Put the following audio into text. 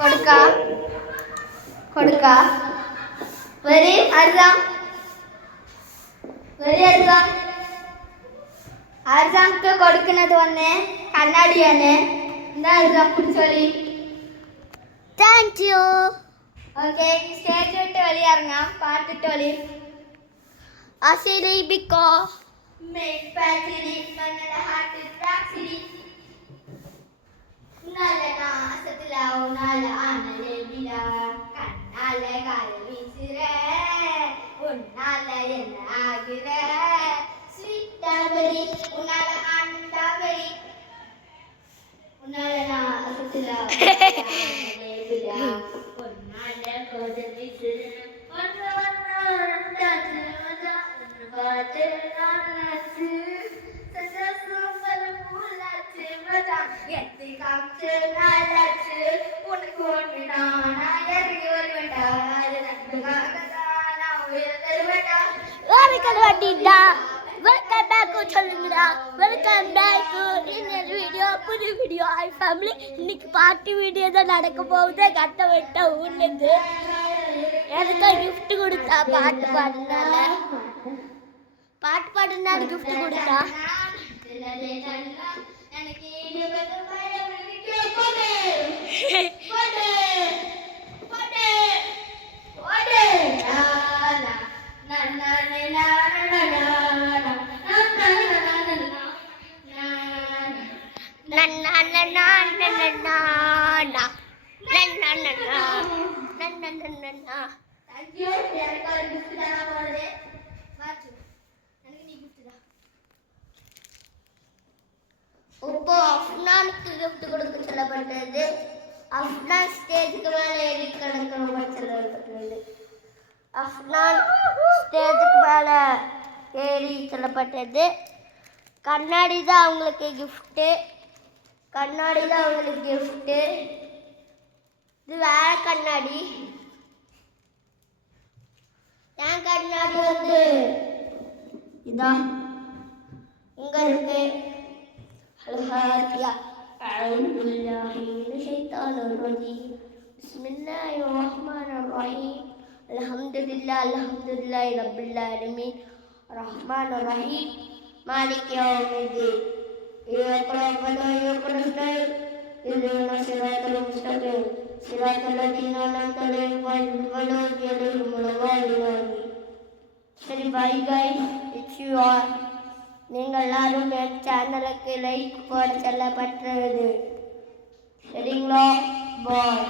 കൊടുക്ക കൊടുക്ക വരി അർജാം വരി അർജാം അർജാംക്ക് കൊടുക്കുന്നത് വന്നേ കണ്ണാടിയാണ് എന്താ അർജാം കുടിച്ചോളി താങ്ക് യു ഓക്കെ സ്റ്റേജ് വിട്ട് വെളി ഇറങ്ങാം പാട്ടിട്ട് വെളി അസിലി ബിക്കോ മേക്ക് പാച്ചിലി കണ്ണട ഹാർട്ട് ടാക്സിലി നല്ല നാസത്തിലാവും നല്ല ആനലെ വില കണ്ണാല കാലീസിരേ ഉണ്ണാല എന്ന ആഗ്രേ സ്വീറ്റാബലി ഉണ്ണാല ആണ്ടാബലി ഉണ്ണാല നാസത്തിലാവും ആനലെ വില ഉണ്ണാല കോദലിസിരേ இன்னைக்கு பார்ட்டி வீடியோ தான் நடக்க போகுது கட்ட வெட்ட ஊர்லேருந்து எனக்கு கிஃப்ட் கொடுத்தா பாட்டு பாடுனால கிஃப்ட் கொடுத்தா இப்போ அஃப்னானுக்கு கிஃப்ட் கொடுக்க சொல்லப்பட்டது அஃப்னான் ஸ்டேஜுக்கு மேலே ஏறி கிடக்கணும் சொல்லப்பட்டது அஃப்னான் ஸ்டேஜுக்கு மேலே ஏறி சொல்லப்பட்டது கண்ணாடி தான் அவங்களுக்கு கிஃப்ட்டு கண்ணாடி தான் அவங்களுக்கு கிஃப்ட்டு இது வேற கண்ணாடி என் கண்ணாடி வந்து இதான் இங்கே இருக்கு الفاتحة أعوذ بالله من الشيطان الرجيم بسم الله الرحمن الرحيم الحمد لله رب العالمين الرحمن الرحيم مالك يوم الدين إياك نعبد وإياك نستعين اهدنا الصراط المستقيم صراط الذين أنعمت عليهم غير المغضوب عليهم ولا الضالين. சரி bye guys, it's you all. நீங்கள் எல்லாரும் என் சேனலுக்கு லைக் போட சொல்லப்பட்டது சரிங்களா? பாய்.